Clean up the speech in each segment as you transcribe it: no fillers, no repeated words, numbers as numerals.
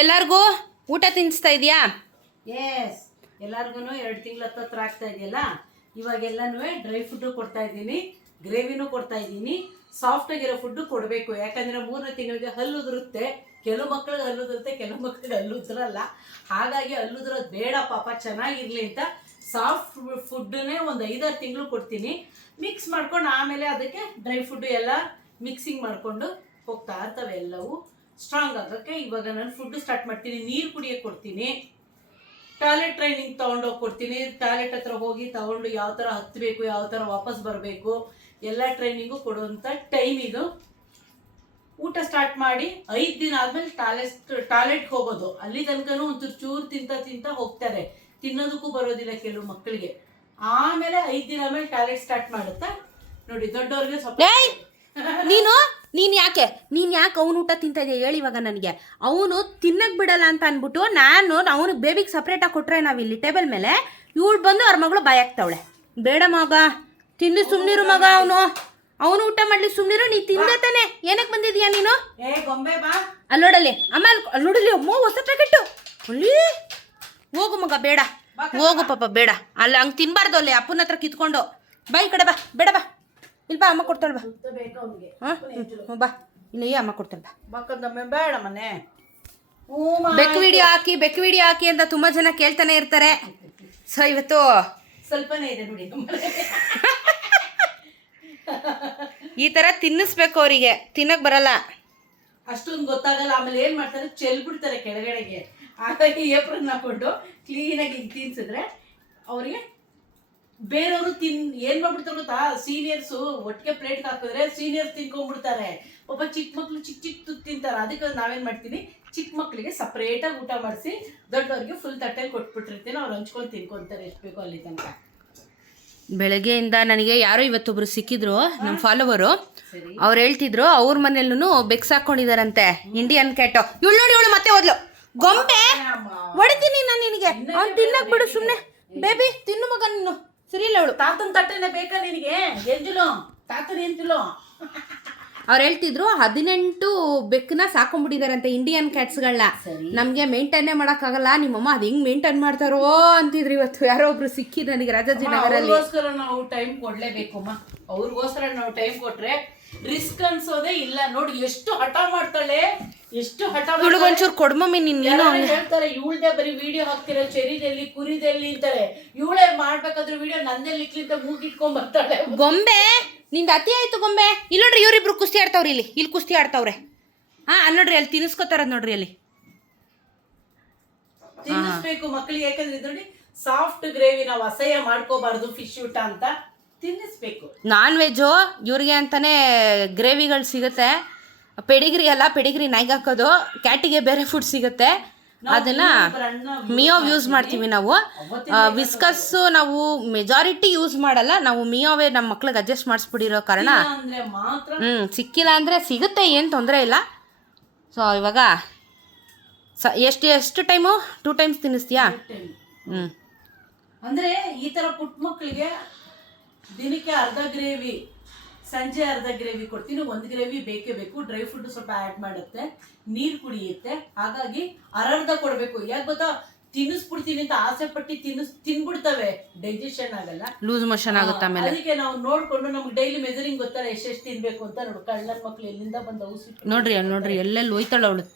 ಎಲ್ಲರಿಗೂ ಊಟ ತಿನ್ನಿಸ್ತಾ ಇದೆಯಾ? ಎಸ್, ಎಲ್ಲರಿಗೂ 2 ತಿಂಗಳು ಹತ್ರ ಆಗ್ತಾ ಇದೆಯಲ್ಲ, ಇವಾಗೆಲ್ಲನೂ ಡ್ರೈ ಫುಡ್ಡು ಕೊಡ್ತಾ ಇದ್ದೀನಿ, ಗ್ರೇವಿನೂ ಕೊಡ್ತಾ ಇದ್ದೀನಿ. ಸಾಫ್ಟ್ ಆಗಿರೋ ಫುಡ್ಡು ಕೊಡಬೇಕು. ಯಾಕಂದರೆ 3ನೇ ತಿಂಗಳಿಗೆ ಹಲ್ಲು ಉದುರುತ್ತೆ. ಕೆಲವು ಮಕ್ಕಳಿಗೆ ಹಲ್ಲು ಉದುರುತ್ತೆ, ಕೆಲವು ಮಕ್ಕಳಿಗೆ ಹಲ್ಲು ಉದುರಲ್ಲ. ಹಾಗಾಗಿ ಹಲ್ಲು ಉದುರೋದು ಬೇಡ, ಪಾಪ ಚೆನ್ನಾಗಿರಲಿ ಅಂತ ಸಾಫ್ಟ್ ಫುಡ್ಡನ್ನೇ ಒಂದು 5-6 ತಿಂಗಳು ಕೊಡ್ತೀನಿ. ಮಿಕ್ಸ್ ಮಾಡ್ಕೊಂಡು ಆಮೇಲೆ ಅದಕ್ಕೆ ಡ್ರೈ ಫುಡ್ಡು ಎಲ್ಲ ಮಿಕ್ಸಿಂಗ್ ಮಾಡಿಕೊಂಡು ಹೋಗ್ತಾ ಇರ್ತವೆ. ಎಲ್ಲವೂ ಸ್ಟ್ರಾಂಗ್ ಆಗೋಕ್ಕೆ ಇವಾಗ ನಾನು ಫುಡ್ಡು ಸ್ಟಾರ್ಟ್ ಮಾಡ್ತೀನಿ. ನೀರು ಕುಡಿಯೋಕ್ಕೆ ಕೊಡ್ತೀನಿ. ಟಾಯ್ಲೆಟ್ ಟ್ರೈನಿಂಗ್ ತೊಗೊಂಡೋಗಿ ಕೊಡ್ತೀನಿ. ಟಾಯ್ಲೆಟ್ ಹತ್ರ ಹೋಗಿ ತಗೊಂಡು ಯಾವ ಥರ ಹತ್ತಬೇಕು, ಯಾವ ಥರ ವಾಪಸ್ ಬರಬೇಕು, ಎಲ್ಲ ಟ್ರೈನಿಂಗು ಕೊಡುವಂಥ ಟೈಮ್ ಇದು. ಊಟ ಸ್ಟಾರ್ಟ್ ಮಾಡಿ 5 ದಿನ ಆದಮೇಲೆ ಟಾಯ್ಲೆಟ್ಗೆ ಹೋಗೋದು. ಅಲ್ಲಿ ತನಕನೂ ಒಂಚೂರು ಚೂರು ತಿಂತ ಹೋಗ್ತಾರೆ. ತಿನ್ನೋದಕ್ಕೂ ಬರೋದಿಲ್ಲ ಕೆಲವು ಮಕ್ಕಳಿಗೆ. ಆಮೇಲೆ 5 ದಿನ ಆದಮೇಲೆ ಟಾಯ್ಲೆಟ್ ಸ್ಟಾರ್ಟ್ ಮಾಡುತ್ತಾ ನೋಡಿ. ದೊಡ್ಡವ್ರಿಗೆ ಸ್ವಲ್ಪ ನೀನು ಯಾಕೆ ಅವನು ಊಟ ತಿಂತಾ ಇದೆಯಾ ಹೇಳಿ ಇವಾಗ ನನಗೆ. ಅವನು ತಿನ್ನಕ್ಕೆ ಬಿಡಲ್ಲ ಅಂತ ಅಂದ್ಬಿಟ್ಟು ಅವನಿಗೆ ಬೇಬಿಗೆ ಸಪ್ರೇಟಾಗಿ ಕೊಟ್ಟರೆ ನಾವಿಲ್ಲಿ ಟೇಬಲ್ ಮೇಲೆ, ಇವಳು ಬಂದು ಅವ್ರ ಮಗಳು ಬಾಯಾಗ್ತಾವಳೆ. ಬೇಡ ಮಗ, ತಿಂದು ಸುಮ್ಮನಿರು ಮಗ. ಅವನು ಊಟ ಮಾಡ್ಲಿ, ಸುಮ್ಮನಿರು. ನೀ ತಿಂದ ತಾನೆ, ಏನಕ್ಕೆ ಬಂದಿದ್ಯಾ ನೀನು? ಗೊಂಬೆ ಬಾ ಅಲ್ಲೋಡಲ್ಲಿ ಅಮ್ಮ, ಅಲ್ಲೋಡಲಿ ಅಮ್ಮ, ಹೊಸ ಪ್ಯಾಕೆಟು. ಅಲ್ಲಿ ಹೋಗು ಮಗ, ಬೇಡ ಹೋಗು ಪಾಪ, ಬೇಡ. ಅಲ್ಲ ಹಂಗೆ ತಿನ್ಬಾರ್ದು. ಅಲ್ಲಿ ಅಪ್ಪನ ಹತ್ರ ಕಿತ್ಕೊಂಡು ಬಾ, ಈ ಕಡೆ ಬಾ. ಬೇಡ ಬಾ, ಇಲ್ಲಿ ಬಾ, ಅಮ್ಮ ಕೊಡ್ತಾಳೆ ಬಾ. ಹಾಂ ಬಾ, ಇಲ್ಲ ಅಮ್ಮ ಕೊಡ್ತಾಳೆ ಬಾ. ಬೇಡ ಮನೆ. ಬೆಕ್ಕು ವಿಡಿಯೋ ಹಾಕಿ ಅಂತ ತುಂಬಾ ಜನ ಕೇಳ್ತಾನೆ ಇರ್ತಾರೆ. ಸೊ ಇವತ್ತು ಸ್ವಲ್ಪನೇ ಇದೆ ನೋಡಿ. ಈ ತರ ತಿನ್ನಿಸ್ಬೇಕು. ಅವರಿಗೆ ತಿನ್ನಕ್ ಬರಲ್ಲ, ಅಷ್ಟೊಂದು ಗೊತ್ತಾಗಲ್ಲ. ಆಮೇಲೆ ಏನ್ ಮಾಡ್ತಾರೆ, ಚೆಲ್ಬಿಡ್ತಾರೆ ಕೆಳಗಡೆಗೆ. ಹಾಗಾಗಿ ಏಪ್ರನ್ ಹಾಕೊಂಡು ಕ್ಲೀನಾಗಿ ತಿನ್ಸಿದ್ರೆ ಅವ್ರಿಗೆ ಬೇರೆಯವರು ಏನ್ ಮಾಡ್ಬಿಡ್ತಾರೆ ಗೊತ್ತಾ, ಸೀನಿಯರ್ಸು ಒಟ್ಟಿಗೆ ಪ್ಲೇಟ್ಗೆ ಹಾಕಿದ್ರೆ ಸೀನಿಯರ್ಸ್ ತಿನ್ಕೊಂಡ್ಬಿಡ್ತಾರೆ. ಒಬ್ಬ ಚಿಕ್ಕ ಮಕ್ಳು ಚಿಕ್ಕ ತುತ್ತು ತಿಂತಾರೆ. ಅದಕ್ಕೆ ನಾವೇನ್ ಮಾಡ್ತೀನಿ, ಚಿಕ್ಕ ಮಕ್ಳಿಗೆ ಸಪ್ರೇಟಾಗಿ ಊಟ ಮಾಡಿಸಿ ದೊಡ್ಡವ್ರಿಗೆ ಫುಲ್ ತಟ್ಟೆಲಿ ಕೊಟ್ಬಿಟ್ಟಿರ್ತೀನಿ. ಅವ್ರು ಹಂಚ್ಕೊಂಡು ತಿನ್ಕೊಂತಾರೆ ಎಷ್ಟು ಬೇಕೋ ಅಲ್ಲಿ ತನಕ. ಬೆಳಗ್ಗೆಯಿಂದ ನನಗೆ ಯಾರೋ ಇವತ್ತೊಬ್ರು ಸಿಕ್ಕಿದ್ರು, ನಮ್ಮ ಫಾಲೋವರು. ಅವ್ರು ಹೇಳ್ತಿದ್ರು ಅವ್ರ ಮನೇಲೂ ಬೆಕ್ಸ್ ಹಾಕೊಂಡಿದಾರಂತೆ, ಇಂಡಿಯನ್ ಕ್ಯಾಟ್. ಇವಳು ನೋಡಿ, ಇವಳು ಮತ್ತೆ ಹೋದ್ಲು. ಗೊಂಬೆ ಹೊಡಿತೀನಿ ನಾನು ನಿನಗೆ. ಅವ್ನು ತಿನ್ನಕ್ ಬಿಡು ಸುಮ್ಮನೆ. ಬೇಬಿ ತಿನ್ನು ಮಗ ನೀನು. ಸರಿ ಇಲ್ಲ ಅವಳು. ತಾತನ ತಟ್ಟೆನೆ ಬೇಕಾ ನಿನಗೆ? ಎಂಜಲು ತಾತನ ಎಂಜಲು. ಅವ್ರು ಹೇಳ್ತಿದ್ರು 18 ಬೆಕ್ಕನ್ನ ಸಾಕೊಂಡ್ಬಿಟ್ಟಿದಾರಂತೆ, ಇಂಡಿಯನ್ ಕ್ಯಾಟ್ಸ್ಗಳನ್ನ. ನಮಗೆ ಮೇಂಟೈನೇ ಮಾಡೋಕ್ಕಾಗಲ್ಲ, ನಿಮ್ಮಮ್ಮ ಅದು ಹೆಂಗೆ ಮೇಂಟೈನ್ ಮಾಡ್ತಾರೋ ಅಂತಿದ್ರು. ಇವತ್ತು ಯಾರೋ ಒಬ್ರು ಸಿಕ್ಕಿ ನನಗೆ ರಾಜಾಜಿನಗರಲ್ಲಿ. ಅವ್ರಿಗೋಸ್ಕರ ನಾವು ಟೈಮ್ ಕೊಡ್ಲೇಬೇಕಮ್ಮ. ಅವ್ರಿಗೋಸ್ಕರ ನಾವು ಟೈಮ್ ಕೊಟ್ರೆ ರಿಸ್ಕ್ ಅನ್ಸೋದೇ ಇಲ್ಲ. ನೋಡಿ ಎಷ್ಟು ಹಠ ಮಾಡ್ತಾಳೆ, ಎಷ್ಟು ಹಠ. ಒಂಚೂರು ಕೊಡ್ಮಮ್ಮಿ ನೀನು ಹೇಳ್ತಾರೆ. ಇವಳ್ದೆ ಬರೀ ವಿಡಿಯೋ ಹಾಕ್ತಿರ, ಚೆರಿದಲ್ಲಿ ಕುರಿದಲ್ಲಿ ಅಂತಾರೆ. ಇವಳೇ ಮಾಡ್ಬೇಕಾದ್ರೆ ವಿಡಿಯೋ ನಂದೆಲ್ಲಿ ಇಕ್ಲಿಂತ ಮೂಗಿಟ್ಕೊಂಡ್ ಬರ್ತಾಳೆ. ಗೊಂಬೆ ನಿಂದ ಅತಿ ಆಯ್ತು ಗೊಂಬೆ. ಇಲ್ಲಿ ನೋಡ್ರಿ, ಇವರಿಬ್ರು ಕುಸ್ತಿ ಆಡ್ತಾವ್ರಿ. ಇಲ್ಲಿ ಕುಸ್ತಿ ಆಡ್ತಾವ್ರೆ. ಅಲ್ಲಿ ನೋಡ್ರಿ, ಅಲ್ಲಿ ತಿನ್ನಿಸ್ಕೋತಾರದ್ ನೋಡ್ರಿ. ಅಲ್ಲಿ ತಿನ್ನಿಸ್ಬೇಕು ಮಕ್ಕಳಿಗೆ. ಯಾಕಂದ್ರೆ ನೋಡಿ, ಸಾಫ್ಟ್ ಗ್ರೇವಿ ನಾವು ಅಸಹ್ಯ ಮಾಡ್ಕೋಬಾರ್ದು. ಫಿಶ್ ಊಟ ಅಂತ ತಿನ್ನಿಸ್ಬೇಕು. ನಾನ್ ವೆಜ್ಜು ಇವ್ರಿಗೆ ಅಂತಾನೆ ಗ್ರೇವಿಗಳು ಸಿಗುತ್ತೆ. ಪೆಡಿಗ್ರಿ ಅಲ್ಲ, ಪೆಡಿಗ್ರಿ ನಾಯಿಗೆ ಹಾಕೋದು. ಕ್ಯಾಟಿಗೆ ಬೇರೆ ಫುಡ್ ಸಿಗುತ್ತೆ, ಅದನ್ನ ಮಿಯೋ ಯೂಸ್ ಮಾಡ್ತೀವಿ ನಾವು. ವಿಸ್ಕಸ್ಸು ನಾವು ಮೆಜಾರಿಟಿ ಯೂಸ್ ಮಾಡಲ್ಲ. ನಾವು ಮಿಯೋವೇ ನಮ್ಮ ಮಕ್ಳಿಗೆ ಅಡ್ಜಸ್ಟ್ ಮಾಡಿಸ್ಬಿಟ್ಟಿರೋ ಕಾರಣ ಸಿಕ್ಕಿಲ್ಲ ಅಂದರೆ ಸಿಗುತ್ತೆ, ಏನು ತೊಂದರೆ ಇಲ್ಲ. ಸೊ ಇವಾಗ ಎಷ್ಟು ಟೈಮು? 2 ಟೈಮ್ಸ್ ತಿನ್ನಿಸ್ತೀಯಾ? ಅಂದರೆ ಈ ಥರ ಪುಟ್ಟ ಮಕ್ಕಳಿಗೆ ದಿನಕ್ಕೆ ಅರ್ಧ ಗ್ರೇವಿ, ಸಂಜೆ ಅರ್ಧ ಗ್ರೇವಿ ಕೊಡ್ತೀನಿ. 1 ಗ್ರೇವಿ ಬೇಕೇ ಬೇಕು. ಡ್ರೈ ಫುಡ್ ಸ್ವಲ್ಪ ಆ್ಯಡ್ ಮಾಡುತ್ತೆ, ನೀರು ಕುಡಿಯುತ್ತೆ. ಹಾಗಾಗಿ ಅರ್ಧ ಕೊಡಬೇಕು. ಯಾಕೆ ಗೊತ್ತಾ, ತಿನ್ನಿಸ್ಬಿಡ್ತೀನಿ ಅಂತ ಆಸೆ ಪಟ್ಟು ತಿನ್ಬಿಡ್ತವೆ, ಡೈಜೆಷನ್ ಆಗಲ್ಲ, ಲೂಸ್ ಮೋಷನ್ ಆಗುತ್ತೆ. ಆಮೇಲೆ ಅದಕ್ಕೆ ನಾವು ನೋಡ್ಕೊಂಡು ನಮ್ಗೆ ಡೈಲಿ ಮೆಜರಿಂಗ್ ಗೊತ್ತಾರೆ ಎಷ್ಟು ತಿನ್ಬೇಕು ಅಂತ. ನೋಡಿ, ಕಳ್ಳನ ಮಕ್ಳು ಎಲ್ಲಿಂದ ಬಂದ ಔಷಧಿ ನೋಡ್ರಿ ಎಲ್ಲೆಲ್ಲಿ ಹೋಯ್ತಾಳೆ ಅವಳು.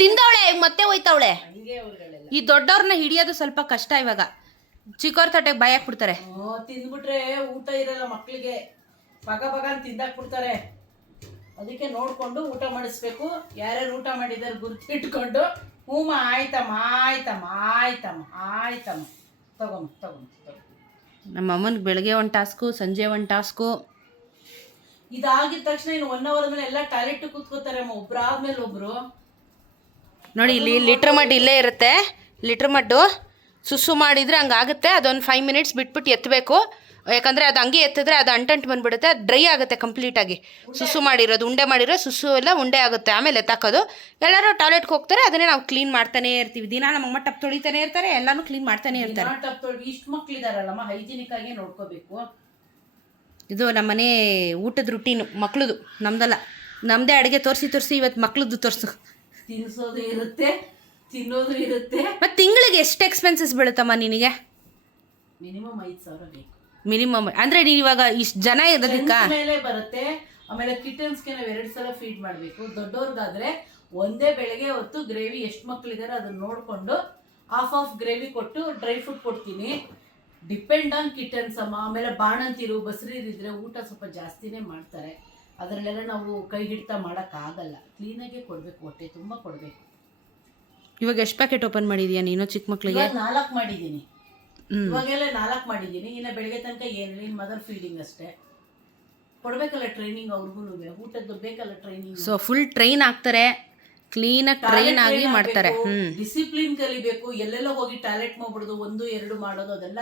ತಿಂದವಳೆ ಮತ್ತೆ ಹೋಯ್ತಾವಳೆ. ಈ ದೊಡ್ಡವ್ರನ್ನ ಹಿಡಿಯೋದು ಸ್ವಲ್ಪ ಕಷ್ಟ. ಇವಾಗ ಚಿಕ್ಕವ್ರ ತಟ್ಟೆಗೆ ಬಾಯ್ ಹಾಕ್ಬಿಡ್ತಾರೆ. ತಿಂದ್ಬಿಟ್ರೆ ಊಟ ಇರಲ್ಲ ಮಕ್ಕಳಿಗೆ, ಬಗ ಅಂತ ತಿಂದಾಕ್ಬಿಡ್ತಾರೆ. ಅದಕ್ಕೆ ನೋಡ್ಕೊಂಡು ಊಟ ಮಾಡಿಸ್ಬೇಕು. ಯಾರ್ಯಾರು ಊಟ ಮಾಡಿದಾರೆ ಗುರ್ತಿಟ್ಕೊಂಡು, ಹೂಮ ಆಯ್ತಮ್ಮ ತಗೊಂಬ. ನಮ್ಮ ಅಮ್ಮನಿಗೆ ಬೆಳಗ್ಗೆ 1 ಟಾಸ್ಕು, ಸಂಜೆ 1 ಟಾಸ್ಕು. ಇದಾಗಿದ ತಕ್ಷಣ ಇನ್ನು 1 ಅವರ್ ಮೇಲೆ ಎಲ್ಲ ಟಾಯ್ಲೆಟ್ ಕೂತ್ಕೋತಾರೆ ಒಬ್ರಾದ್ಮೇಲೆ ಒಬ್ರು. ನೋಡಿ, ಇಲ್ಲಿ ಲೀಟ್ರ್ ಮಡ್ ಇಲ್ಲೇ ಇರುತ್ತೆ. ಲೀಟ್ರ್ ಮಡ್ಡು ಸುಸ್ಸು ಮಾಡಿದರೆ ಹಂಗಾಗುತ್ತೆ. ಅದೊಂದು 5 ಮಿನಿಟ್ಸ್ ಬಿಟ್ಬಿಟ್ಟು ಎತ್ತಬೇಕು. ಯಾಕಂದರೆ ಅದು ಹಂಗೆ ಎತ್ತಿದ್ರೆ ಅದು ಅಂಟಂಟು ಬಂದುಬಿಡುತ್ತೆ. ಅದು ಡ್ರೈ ಆಗುತ್ತೆ ಕಂಪ್ಲೀಟಾಗಿ. ಸುಸ್ಸು ಮಾಡಿರೋದು, ಉಂಡೆ ಮಾಡಿರೋ ಸುಸ್ಸು ಎಲ್ಲ ಉಂಡೆ ಆಗುತ್ತೆ. ಆಮೇಲೆ ಎತ್ತಾಕೋದು. ಎಲ್ಲರೂ ಟಾಯ್ಲೆಟ್ಗೆ ಹೋಗ್ತಾರೆ, ಅದನ್ನೇ ನಾವು ಕ್ಲೀನ್ ಮಾಡ್ತಾನೆ ಇರ್ತೀವಿ. ದಿನ ನಮ್ಮಮ್ಮ ಟಪ್ ತೊಳಿತಾನೆ ಇರ್ತಾರೆ, ಎಲ್ಲನೂ ಕ್ಲೀನ್ ಮಾಡ್ತಾನೆ ಇರ್ತಾರೆ. ಟಪ್ ತೊಳಿ ಇಷ್ಟು ಮಕ್ಳಿದಾರಲ್ಲಮ್ಮ, ಹೈಜಿನಿಕ್ ಆಗಿ ನೋಡ್ಕೋಬೇಕು. ಇದು ನಮ್ಮನೆ ಊಟದ ರುಟೀನು ಮಕ್ಳದು, ನಮ್ದಲ್ಲ. ನಮ್ಮದೇ ಅಡುಗೆ ತೋರಿಸಿ ಇವತ್ತು ಮಕ್ಳದ್ದು ತೋರಿಸು. ತಿನ್ನಿಸೋದು ಇರುತ್ತೆ, ತಿನ್ನೋದು ಇರುತ್ತೆ. ಮತ್ತು ತಿಂಗಳಿಗೆ ಎಷ್ಟು ಎಕ್ಸ್ಪೆನ್ಸಸ್ ಬೀಳುತ್ತಮ್ಮ ನಿನಗೆ? ಮಿನಿಮಮ್ 5,000 ಬೇಕು. ಮಿನಿಮಮ್ ಅಂದರೆ ನೀನು ಇವಾಗ ಇಷ್ಟು ಜನ ಇರೋದಕ್ಕೆ ಮೇಲೆ ಬರುತ್ತೆ. ಆಮೇಲೆ ಕಿಟನ್ಸ್ಗೆ ನಾವು 2 ಸಲ ಫೀಡ್ ಮಾಡಬೇಕು. ದೊಡ್ಡವ್ರಿಗಾದ್ರೆ ಒಂದೇ ಬೆಳಗ್ಗೆ ಹೊತ್ತು ಗ್ರೇವಿ ಎಷ್ಟು ಮಕ್ಕಳಿದ್ದಾರೆ ಅದನ್ನ ನೋಡಿಕೊಂಡು ಹಾಫ್ ಗ್ರೇವಿ ಕೊಟ್ಟು ಡ್ರೈ ಫ್ರೂಟ್ ಕೊಡ್ತೀನಿ. ಡಿಪೆಂಡ್ ಆನ್ ಕಿಟನ್ಸ್ ಅಮ್ಮ. ಆಮೇಲೆ ಬಾಣಂತಿರು ಬಸ್ರೀರಿದ್ರೆ ಊಟ ಸ್ವಲ್ಪ ಜಾಸ್ತಿನೇ ಮಾಡ್ತಾರೆ. ಅದರಲ್ಲೆಲ್ಲ ನಾವು ಕೈ ಹಿಡ್ತಾ ಮಾಡೋಕ್ಕಾಗಲ್ಲ. ಕ್ಲೀನಾಗೆ ಕೊಡಬೇಕು, ಹೊಟ್ಟೆ ತುಂಬ ಕೊಡಬೇಕು. ಇವಾಗ ಎಷ್ಟು ಪ್ಯಾಕೆಟ್ ಓಪನ್ ಮಾಡಿದೀಯಾ ನೀನು ಚಿಕ್ಕ ಮಕ್ಕಳಿಗೆ? 4 ಮಾಡಿದ್ದೀನಿ. ಇವಾಗೆಲ್ಲ 4 ಮಾಡಿದ್ದೀನಿ. ಇನ್ನು ಬೆಳಗ್ಗೆ ತನಕ ಏನಿಲ್ಲ, ಇನ್ನು ಮದರ್ ಫೀಡಿಂಗ್ ಅಷ್ಟೇ. ಕೊಡಬೇಕಲ್ಲ ಟ್ರೈನಿಂಗ್, ಅವ್ರಿಗೂ ಊಟದ್ದು ಬೇಕಲ್ಲ ಟ್ರೈನಿಂಗ್. ಸೊ ಫುಲ್ ಟ್ರೈನ್ ಆಗ್ತಾರೆ, ಕ್ಲೀನಾಗಿ ಟ್ರೈನ್ ಆಗಿ ಮಾಡ್ತಾರೆ. ಡಿಸಿಪ್ಲಿನ್ ಕಲಿಬೇಕು. ಎಲ್ಲೆಲ್ಲ ಹೋಗಿ ಟಾಯ್ಲೆಟ್ ಮಾಡ್ಬಿಡೋದು, 1, 2 ಮಾಡೋದು ಅದೆಲ್ಲ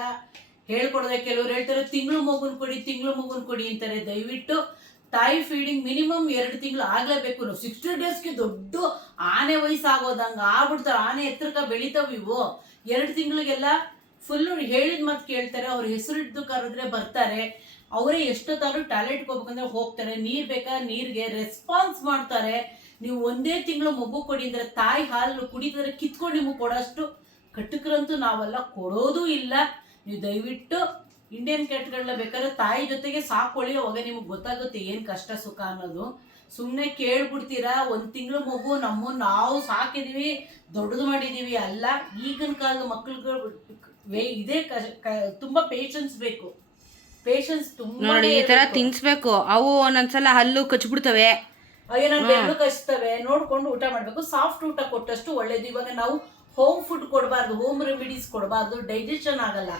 ಹೇಳ್ಕೊಡೋದೆ. ಕೆಲವ್ರು ಹೇಳ್ತಾರೆ ತಿಂಗಳು ಮಗುನ್ ಕೊಡಿ ಅಂತಾರೆ. ದಯವಿಟ್ಟು ತಾಯಿ ಫೀಡಿಂಗ್ ಮಿನಿಮಮ್ 2 ತಿಂಗಳು ಆಗ್ಲೇಬೇಕು. ನಾವು 60 ಡೇಸ್ಗೆ ದೊಡ್ಡ ಆನೆ ವಯಸ್ಸಾಗೋದಂಗ ಆಗ್ಬಿಡ್ತಾರೆ. ಆನೆ ಎತ್ತರಕ ಬೆಳಿತಾವ ಇವು. 2 ತಿಂಗಳಿಗೆಲ್ಲ ಫುಲ್ಲು ಹೇಳಿದ ಮಾತು ಕೇಳ್ತಾರೆ. ಅವ್ರ ಹೆಸರಿದ್ದು ಕರೆದ್ರೆ ಬರ್ತಾರೆ. ಅವರೇ ಎಷ್ಟೊತ್ತಾದ್ರೂ ಟಾಯ್ಲೆಟ್ಗೆ ಹೋಗ್ಬೇಕಂದ್ರೆ ಹೋಗ್ತಾರೆ. ನೀರು ಬೇಕಾ ನೀರಿಗೆ ರೆಸ್ಪಾನ್ಸ್ ಮಾಡ್ತಾರೆ. ನೀವು 1 ತಿಂಗಳು ಮಗು ಕೊಡಿ ಅಂದರೆ ತಾಯಿ ಹಾಲು ಕುಡಿತಾರೆ ಕಿತ್ಕೊಂಡು ನಿಮಗೆ ಕೊಡೋಷ್ಟು ಕಟ್ಟಕರಂತೂ ನಾವೆಲ್ಲ ಕೊಡೋದು ಇಲ್ಲ. ನೀವು ದಯವಿಟ್ಟು ಇಂಡಿಯನ್ ಕ್ಯಾಟ್ಗಳನ್ನ ಬೇಕಾದ್ರೆ ತಾಯಿ ಜೊತೆಗೆ ಸಾಕೊಳ್ಳಿ. ಅವಾಗ ನಿಮಗೆ ಗೊತ್ತಾಗುತ್ತೆ ಏನು ಕಷ್ಟ ಸುಖ ಅನ್ನೋದು. ಸುಮ್ಮನೆ ಕೇಳ್ಬಿಡ್ತೀರಾ 1 ತಿಂಗಳು ಮಗು ನಾವು ಸಾಕಿದೀವಿ, ದೊಡ್ಡದು ಮಾಡಿದೀವಿ ಅಲ್ಲ. ಈಗಿನ ಕಾಲದ ಮಕ್ಳುಗಳು ಇದೇ ತುಂಬ ಪೇಷನ್ಸ್ ಬೇಕು. ಪೇಷನ್ಸ್ ತುಂಬ ನೋಡಿ, ಈ ಥರ ತಿನ್ಸ್ಬೇಕು. ಅವು ಒಂದೊಂದ್ಸಲ ಹಲ್ಲು ಕಚ್ಬಿಡ್ತವೆ, ಏನಾದ್ರು ಬೆನ್ನು ಕಚ್ತವೆ. ನೋಡ್ಕೊಂಡು ಊಟ ಮಾಡಬೇಕು. ಸಾಫ್ಟ್ ಊಟ ಕೊಟ್ಟಷ್ಟು ಒಳ್ಳೇದು. ಇವಾಗ ನಾವು ಹೋಮ್ ಫುಡ್ ಕೊಡಬಾರ್ದು, ಹೋಮ್ ರೆಮಿಡೀಸ್ ಕೊಡಬಾರ್ದು, ಡೈಜೆಷನ್ ಆಗಲ್ಲ.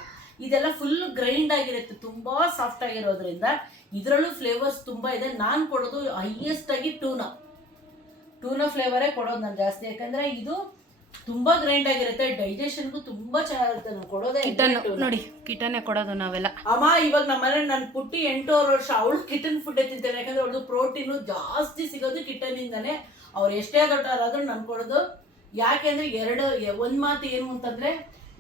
ಇದೆಲ್ಲ ಫುಲ್ ಗ್ರೈಂಡ್ ಆಗಿರುತ್ತೆ, ತುಂಬಾ ಸಾಫ್ಟ್ ಆಗಿರೋದ್ರಿಂದ. ಇದರಲ್ಲೂ ಫ್ಲೇವರ್ಸ್ ತುಂಬಾ ಇದೆ. ನಾನು ಕೊಡೋದು ಹೈಯೆಸ್ಟ್ ಆಗಿ ಟೂನಾ ಫ್ಲೇವರೇ ಕೊಡೋದು ನಾನು ಜಾಸ್ತಿ. ಯಾಕಂದ್ರೆ ಇದು ತುಂಬಾ ಗ್ರೈಂಡ್ ಆಗಿರುತ್ತೆ, ಡೈಜೆಷನ್ಗೂ ತುಂಬಾ ಚೆನ್ನಾಗಿರುತ್ತೆ. ನಾನು ಕೊಡೋದೇ ನೋಡಿ ಕಿಟನೆ ಕೊಡೋದು ನಾವೆಲ್ಲ. ಅಮ್ಮ ಇವಾಗ ನಮ್ಮನೆ ನನ್ನ ಪುಟ್ಟಿ 8 ವರ್ಷ, ಅವಳು ಕಿಟನ್ ಫುಡ್ ತಿಂತಾಳೆ. ಯಾಕಂದ್ರೆ ಅವಳು ಪ್ರೋಟೀನು ಜಾಸ್ತಿ ಸಿಗೋದು ಕಿಟನಿಂದಾನೆ. ಅವ್ರು ಎಷ್ಟೇ ದೊಡ್ಡವರಾದ್ರೂ ನಾನು ಕೊಡೋದು. ಯಾಕೆಂದ್ರೆ ಒಂದ್ ಮಾತು ಏನು ಅಂತಂದ್ರೆ,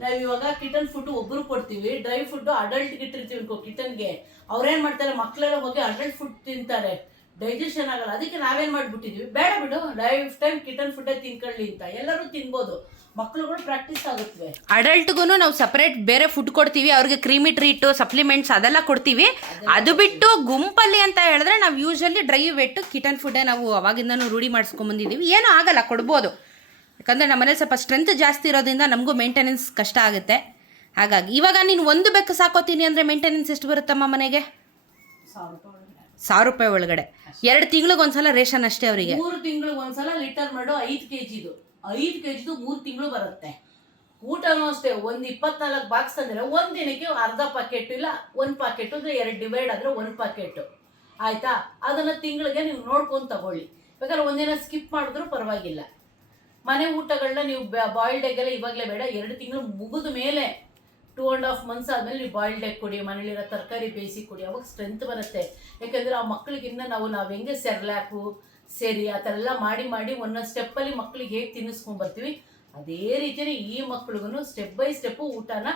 ನಾವ್ ಇವಾಗ ಕಿಟನ್ ಫುಡ್ ಒಬ್ರು ಕೊಡ್ತೀವಿ, ಡ್ರೈ ಫುಡ್ ಅಡಲ್ಟ್ ಇಟ್ಟಿರ್ತೀವಿ ಕಿಟನ್ಗೆ. ಅವ್ರೇನ್ ಮಾಡ್ತಾರೆ, ಮಕ್ಕಳೆಲ್ಲ ಹೋಗಿ ಅಡಲ್ಟ್ ಫುಡ್ ತಿಂತಾರೆ, ಡೈಜೆಷನ್ ಆಗಲ್ಲ. ಅದಕ್ಕೆ ನಾವೇನ್ ಮಾಡ್ಬಿಟ್ಟಿದೀವಿ, ಬೇಡ ಬಿಡು ಲೈಫ್ ಟೈಮ್ ಕಿಟನ್ ಫುಡ್ ತಿನ್ಕೊಳ್ಳಿ ಅಂತ. ಎಲ್ಲರೂ ತಿನ್ಬೋದು, ಮಕ್ಳುಗಳು ಪ್ರಾಕ್ಟೀಸ್ ಆಗುತ್ತವೆ. ಅಡಲ್ಟ್ಗೂ ನಾವು ಸಪರೇಟ್ ಬೇರೆ ಫುಡ್ ಕೊಡ್ತೀವಿ. ಅವ್ರಿಗೆ ಕ್ರೀಮಿ ಟ್ರೀಟು, ಸಪ್ಲಿಮೆಂಟ್ಸ್ ಅದೆಲ್ಲ ಕೊಡ್ತೀವಿ. ಅದು ಬಿಟ್ಟು ಗುಂಪಲ್ಲಿ ಅಂತ ಹೇಳಿದ್ರೆ ನಾವು ಯೂಶಲಿ ಡ್ರೈ ವೆಟ್ ಕಿಟನ್ ಫುಡ್ಡೇ ನಾವು ಅವಾಗಿಂದನೂ ರೂಢಿ ಮಾಡಿಸ್ಕೊಂಬಂದಿದ್ದೀವಿ. ಏನೂ ಆಗಲ್ಲ, ಕೊಡ್ಬೋದು. ಯಾಕಂದರೆ ನಮ್ಮನೇಲಿ ಸ್ವಲ್ಪ ಸ್ಟ್ರೆಂತ್ ಜಾಸ್ತಿ ಇರೋದ್ರಿಂದ ನಮಗೂ ಮೇಂಟೆನೆನ್ಸ್ ಕಷ್ಟ ಆಗುತ್ತೆ. ಹಾಗಾಗಿ ಇವಾಗ ನೀನು 1 ಬೆಕ್ಕು ಸಾಕೋತೀನಿ ಅಂದರೆ ಮೇಂಟೆನೆನ್ಸ್ ಎಷ್ಟು ಬರುತ್ತಮ್ಮ ಮನೆಗೆ? 1,000 ರೂಪಾಯಿ ಒಳಗಡೆ. 2 ತಿಂಗಳಿಗೆ ಒಂದ್ಸಲ ರೇಷನ್ ಅಷ್ಟೇ ಅವರಿಗೆ. 3 ತಿಂಗಳಿಗೆ ಒಂದ್ಸಲ ಲಿಟರ್ ಮಾಡೋ 5 kgದು 5 kgದು 3 ತಿಂಗಳು ಬರುತ್ತೆ. ಊಟನೂ ಅಷ್ಟೇ. 24 ಬಾಕ್ಸ್ ತಂದರೆ 1 ದಿನಕ್ಕೆ ಅರ್ಧ ಪ್ಯಾಕೆಟ್ ಇಲ್ಲ 1 ಪ್ಯಾಕೆಟ್ ಅಂದರೆ 2 ಡಿವೈಡ್ ಆದರೆ 1 ಪ್ಯಾಕೆಟ್ ಆಯ್ತಾ. ಅದನ್ನು ತಿಂಗಳಿಗೆ ನೀವು ನೋಡ್ಕೊಂಡು ತಗೊಳ್ಳಿ. ಬೇಕಾದ್ರೆ ಒಂದಿನ ಸ್ಕಿಪ್ ಮಾಡಿದ್ರು ಪರವಾಗಿಲ್ಲ. ಮನೆ ಊಟಗಳನ್ನ ನೀವು ಬಾಯ್ಲ್ಡ್ ಎಗ್ ಎಲ್ಲ ಇವಾಗಲೇ ಬೇಡ. 2 ತಿಂಗಳು ಮುಗಿದ ಮೇಲೆ 2.5 months ಆದಮೇಲೆ ನೀವು ಬಾಯ್ಲ್ಡ್ ಎಗ್ ಕೊಡಿ, ಮನೇಲಿರೋ ತರಕಾರಿ ಬೇಯಿಸಿ ಕೊಡಿ. ಅವಾಗ ಸ್ಟ್ರೆಂತ್ ಬರುತ್ತೆ. ಯಾಕಂದರೆ ಆ ಮಕ್ಕಳಿಗಿನ್ನ ನಾವು ಹೆಂಗೆ ಸೆರ್ಲ್ಯಾಕು ಸೇರಿ ಆ ಥರ ಎಲ್ಲ ಮಾಡಿ ಒಂದೊಂದು ಸ್ಟೆಪ್ಪಲ್ಲಿ ಮಕ್ಕಳಿಗೆ ಹೇಗೆ ತಿನ್ನಿಸ್ಕೊಂಡ್ಬರ್ತೀವಿ, ಅದೇ ರೀತಿಯೇ ಈ ಮಕ್ಳಿಗೂ ಸ್ಟೆಪ್ ಬೈ ಸ್ಟೆಪ್ಪು ಊಟನ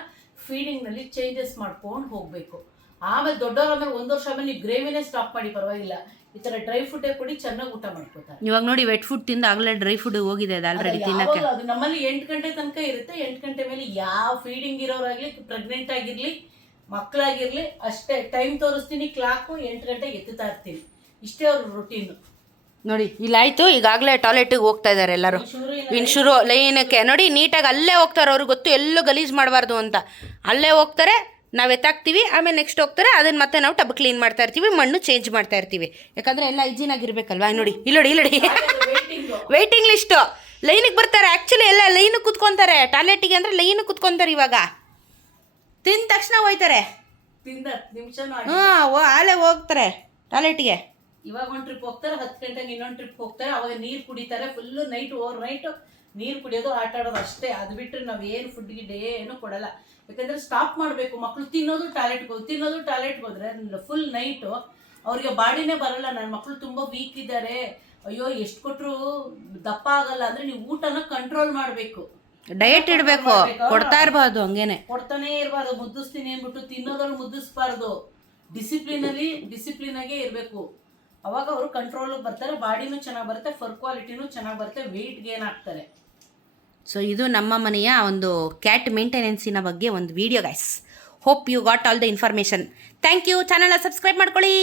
ಫೀಡಿಂಗ್ನಲ್ಲಿ ಚೇಂಜಸ್ ಮಾಡ್ಕೊಂಡು ಹೋಗಬೇಕು. ಆಮೇಲೆ ದೊಡ್ಡವರಾದ್ಮೇಲೆ 1 ವರ್ಷ ಆಮೇಲೆ ನೀವು ಗ್ರೇವಿನೇ ಸ್ಟಾಪ್ ಮಾಡಿ ಪರವಾಗಿಲ್ಲ. ಈ ಥರ ಡ್ರೈ ಫುಡ್ಡೇ ಕೊಡಿ, ಚೆನ್ನಾಗಿ ಊಟ ಮಾಡ್ಕೋತಾರೆ. ಇವಾಗ ನೋಡಿ ವೆಟ್ ಫುಡ್ ತಿಂದ ಆಗಲೇ ಡ್ರೈ ಫುಡ್ ಹೋಗಿದೆ ಅದು ಆಲ್ರೆಡಿ ತಿನ್ನಕ್ಕೆ. ಅದು ನಮ್ಮಲ್ಲಿ 8 ಗಂಟೆ ತನಕ ಇರುತ್ತೆ. 8 ಗಂಟೆ ಮೇಲೆ ಯಾವ ಫೀಡಿಂಗ್ ಇರೋರಾಗಲಿ, ಪ್ರೆಗ್ನೆಂಟ್ ಆಗಿರಲಿ, ಮಕ್ಕಳಾಗಿರಲಿ ಅಷ್ಟೇ ಟೈಮ್ ತೋರಿಸ್ತೀನಿ. ಕ್ಲಾಕು 8 ಗಂಟೆಗೆ ಎತ್ತುತ್ತಾ ಇರ್ತೀನಿ. ಇಷ್ಟೇ ಅವ್ರ ರೊಟೀನು. ನೋಡಿ ಇಲ್ಲಾಯ್ತು, ಈಗಾಗಲೇ ಟಾಯ್ಲೆಟಿಗೆ ಹೋಗ್ತಾ ಇದ್ದಾರೆ ಎಲ್ಲರೂ. ಇನ್ನು ಶುರು ಲೈನಕ್ಕೆ ನೋಡಿ, ನೀಟಾಗಿ ಅಲ್ಲೇ ಹೋಗ್ತಾರೆ. ಅವ್ರಿಗೆ ಗೊತ್ತು ಎಲ್ಲೂ ಗಲೀಜು ಮಾಡಬಾರ್ದು ಅಂತ. ಅಲ್ಲೇ ಹೋಗ್ತಾರೆ, ನಾವು ಎತ್ತಾಕ್ತೀವಿ, ಆಮೇಲೆ ನೆಕ್ಸ್ಟ್ ಹೋಗ್ತಾರೆ. ಅದನ್ನು ಮತ್ತೆ ನಾವು ಟಬ್ ಕ್ಲೀನ್ ಮಾಡ್ತಾ ಇರ್ತೀವಿ, ಮಣ್ಣು ಚೇಂಜ್ ಮಾಡ್ತಾ ಇರ್ತೀವಿ. ಯಾಕಂದರೆ ಎಲ್ಲ ಹೈಜೀನ್ ಆಗಿರ್ಬೇಕಲ್ವಾ. ನೋಡಿ ಇಲ್ಲಿ ವೆಯ್ಟಿಂಗ್ ಲಿಸ್ಟು. ಲೈನಿಗೆ ಬರ್ತಾರೆ. ಆ್ಯಕ್ಚುಲಿ ಎಲ್ಲ ಲೈನಿಗೆ ಕುತ್ಕೊತಾರೆ. ಟಾಯ್ಲೆಟಿಗೆ ಅಂದರೆ ಲೈನಿಗೆ ಕುತ್ಕೊತಾರೆ. ಇವಾಗ ತಿಂದ ತಕ್ಷಣ ಹೋಯ್ತಾರೆ. ಆಲೇ ಹೋಗ್ತಾರೆ ಟಾಯ್ಲೆಟ್ಗೆ. ಇವಾಗ ಒಂದು ಟ್ರಿಪ್ ಹೋಗ್ತಾರೆ, 10 ಗಂಟೆಗೆ ಇನ್ನೊಂದು ಟ್ರಿಪ್ ಹೋಗ್ತಾರೆ. ಅವಾಗ ನೀರು ಕುಡಿತಾರೆ. ಫುಲ್ಲು ಓವರ್ ನೈಟು ನೀರು ಕುಡಿಯೋದು, ಆಟ ಆಡೋದು ಅಷ್ಟೇ. ಅದು ಬಿಟ್ಟರೆ ನಾವು ಏನು ಫುಡ್ಗೆ ಏನು ಕೊಡಲ್ಲ. ಯಾಕಂದರೆ ಸ್ಟಾಪ್ ಮಾಡಬೇಕು. ಮಕ್ಕಳು ತಿನ್ನೋದು ಟಾಯ್ಲೆಟ್ಗೆ ಹೋದ್ರೆ ಫುಲ್ ನೈಟು ಅವ್ರಿಗೆ ಬಾಡಿನೇ ಬರಲ್ಲ. ನನ್ನ ಮಕ್ಕಳು ತುಂಬ ವೀಕ್ ಇದ್ದಾರೆ, ಅಯ್ಯೋ ಎಷ್ಟು ಕೊಟ್ಟರು ದಪ್ಪ ಆಗಲ್ಲ ಅಂದರೆ ನೀವು ಊಟನ ಕಂಟ್ರೋಲ್ ಮಾಡಬೇಕು. ಡಯಟ್ ಇಡಬೇಕು, ಕೊಡ್ತಾ ಇರಬಾರ್ದು, ಹಂಗೇನೆ ಕೊಡ್ತಾನೆ ಇರಬಾರ್ದು. ಮುದ್ದಿಸ್ತೀನಿ ಅಂದ್ಬಿಟ್ಟು ತಿನ್ನೋದ್ರಲ್ಲಿ ಮುದ್ದಿಸ್ಬಾರ್ದು. ಡಿಸಿಪ್ಲಿನ್ ಆಗೇ ಇರಬೇಕು. ಅವಾಗ ಅವರು ಕಂಟ್ರೋಲಿಗೆ ಬರ್ತಾರೆ. ಬಾಡಿನೂ ಚೆನ್ನಾಗಿ ಬರುತ್ತೆ, ಫರ್ ಕ್ವಾಲಿಟಿನೂ ಚೆನ್ನಾಗಿ ಬರುತ್ತೆ, ವೆಯ್ಟ್ ಗೇನ್ ಆಗ್ತಾರೆ. ಸೊ ಇದು ನಮ್ಮ ಮನೆಯ ಒಂದು ಕ್ಯಾಟ್ ಮೇಂಟೆನೆನ್ಸಿನ ಬಗ್ಗೆ ಒಂದು video guys. Hope you got all the information. Thank you. ಚಾನಲ್ನ ಸಬ್ಸ್ಕ್ರೈಬ್ ಮಾಡ್ಕೊಳ್ಳಿ.